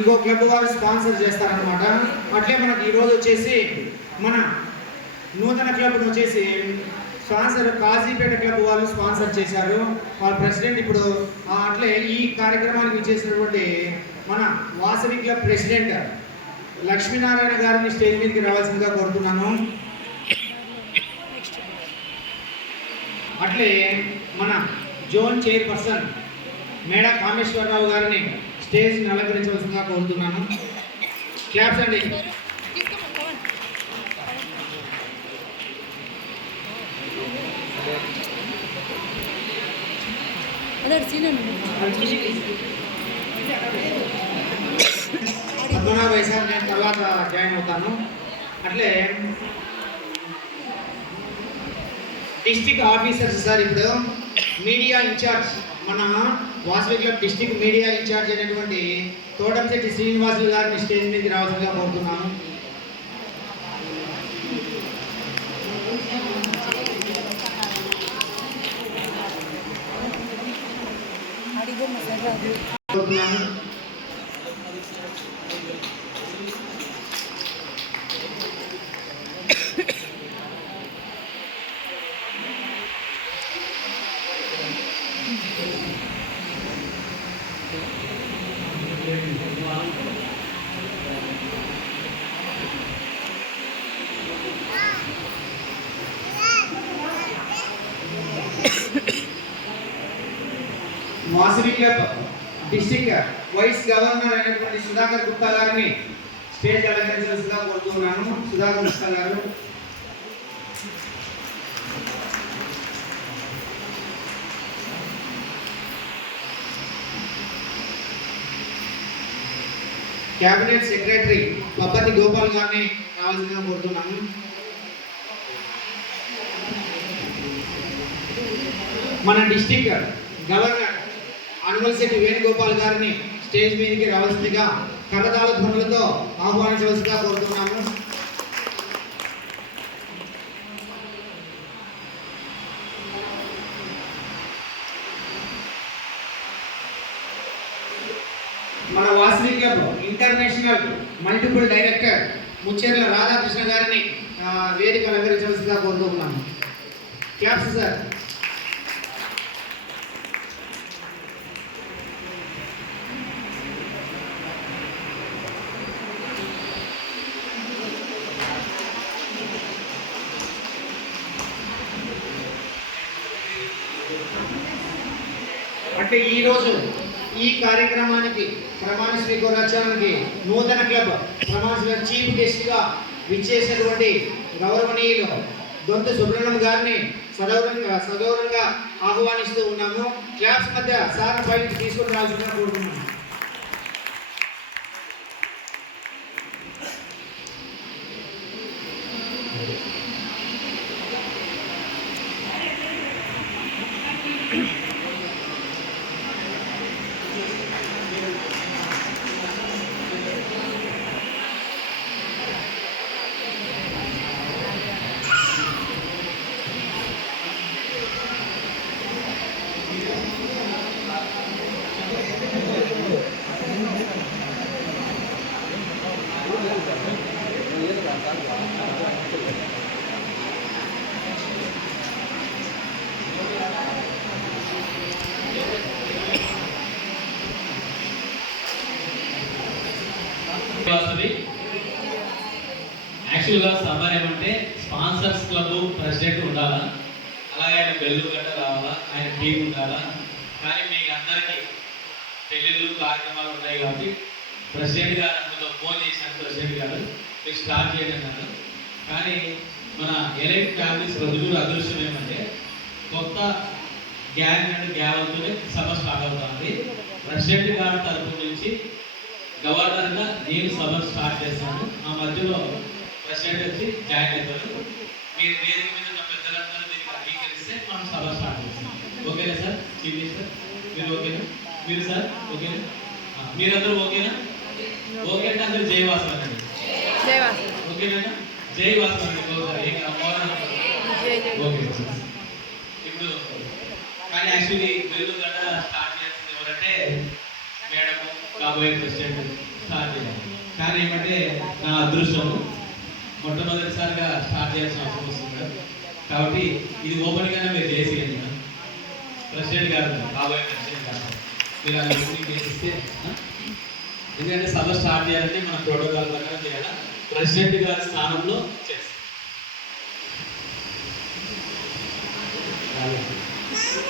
ఇంకో క్లబ్ వారు స్పాన్సర్ చేస్తారనమాట. అట్లే మనకి ఈరోజు వచ్చేసి మన నూతన క్లబ్ను వచ్చేసి స్పాన్సర్ కాజీపేట క్లబ్ వాళ్ళు స్పాన్సర్ చేశారు. వాళ్ళ ప్రెసిడెంట్ ఇప్పుడు అట్లే ఈ కార్యక్రమానికి చేసినటువంటి మన వాసవి క్లబ్ ప్రెసిడెంట్ లక్ష్మీనారాయణ గారిని స్టేజ్ మీదకి రావాల్సిందిగా కోరుతున్నాను. అట్లే మన జోన్ చైర్పర్సన్ మేడా కామేశ్వరరావు గారిని స్టేజ్ అలంకరించవలసిందిగా కోరుతున్నాను. క్లాప్స్ అండి. పద్మనాభ సార్ నేను తర్వాత జాయిన్ అవుతాను. అట్లే డిస్ట్రిక్ట్ ఆఫీసర్స్ సార్ ఇప్పుడు మీడియా ఇన్ఛార్జ్ మన Vasavi club district media incharge అయినటువంటి తోటంశెట్టి శ్రీనివాసులు గారిని స్టేజ్ మీదకి రావాల్సిందిగా కోరుతున్నాను. Vasavi club district vice governor అయినటువంటి సుధాకర్ గుప్తా గారిని స్టేజ్ అలంకరించాల్సిందిగా కోరుతున్నాను. సుధాకర్ గుప్తా గారు. క్యాబినెట్ సెక్రటరీ పబ్బతి గోపాల్ గారిని రావాల్సిందిగా కోరుతున్నాను. మన డిస్ట్రిక్ట్ గవర్నర్ అనుమల్శెట్టి వేణుగోపాల్ గారిని స్టేజ్ మీదకి రావాల్సిందిగా కరతాళ ధ్వనులతో ఆహ్వానించవలసిందిగా కోరుతున్నాము. మన Vasavi club international multiple director Mucherla Radhakrishna గారిని వేదిక అలంకరించవలసిందిగా కోరుతున్నాము. Caps sir. అంటే ఈరోజు ఈ కార్యక్రమానికి ప్రమాణ స్వీకారోత్సవానికి నూతన క్లబ్ ప్రమాణ చీఫ్ గెస్ట్గా విచ్చేసినటువంటి గౌరవనీయులు దొంత సుబ్రహ్మణ్యం గారిని సగౌరవంగా ఆహ్వానిస్తూ ఉన్నాము. క్లాబ్స్ మధ్య సార్ బయటికి తీసుకుని రావాల్సిందిగా కోరుతున్నాము. యాక్చువల్గా సభ ఏమంటే స్పాన్సర్స్ క్లబ్ ప్రెసిడెంట్ ఉండాలా, అలాగే ఆయన బెల్లు గట్ట రావాలా, ఆయన టీం ఉండాలా. కానీ మీకు అందరికీ పెళ్ళిళ్ళు కార్యక్రమాలు ఉన్నాయి కాబట్టి ప్రెసిడెంట్ గారు అందులో ఫోన్ చేశాను. ప్రెసిడెంట్ గారు మీకు స్టార్ట్ చేయండి అన్నారు. కానీ మన ఎలైట్ ఫ్యామిలీస్ రోజులు అదృష్టం ఏమంటే కొత్త గ్యాంగ్ అండ్ గ్యావల్తోనే సభ స్టార్ట్ అవుతుంది. ప్రెసిడెంట్ గారి తరఫు నుంచి గవర్నర్గా నేను సభ స్టార్ట్ చేస్తాను. ఆ మధ్యలో ప్రెసిడెంట్ వచ్చి జాయిన్ అవుతారు. మీరు వేదిక మీద ఉన్న పెద్దలందరూ దీనికి అంగీకరిస్తే మనం సభ స్టార్ట్ చేస్తాం. ఓకేనా సార్? చీఫ్ మినిస్టర్ మీరు ఓకేనా? మీరు సార్ ఓకేనా? మీరందరూ ఓకేనా? ఓకే అంటే అందరూ జయవాసం అండి. ఓకేనా? జయవాసం అండి. ఓకే. ఇప్పుడు కానీ యాక్చువల్లీ వెలుగు గడ్డ స్టార్ట్ చేస్తుంది ఎవరంటే మేడం కాబోయే ప్రెసిడెంట్ కానీ ఏమంటే నా అదృష్టం మొట్టమొదటిసారిగా స్టార్ట్ చేయాల్సిన అవసరం వస్తుంది కాబట్టి ఇది ఓపెన్గానే మీరు చేసేయండి ప్రెసిడెంట్ గారు కాబోయే ప్రెసిడెంట్ గారు మీరు అలా ఓపెనింగ్ చేస్తే ఎందుకంటే సభ స్టార్ట్ చేయాలంటే మన ప్రోటోకాల్ ప్రకారం చేయాలా ప్రెసిడెంట్ గారి స్థానంలో చేస్తాం.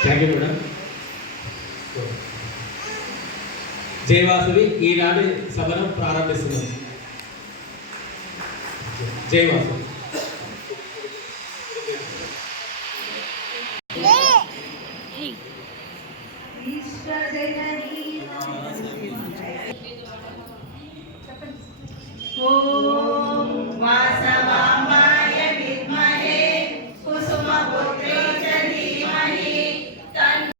Thank you madam. జయవాసవి ఈనాటి సభను ప్రారంభిస్తున్నాం. జయవాసవి. ఓ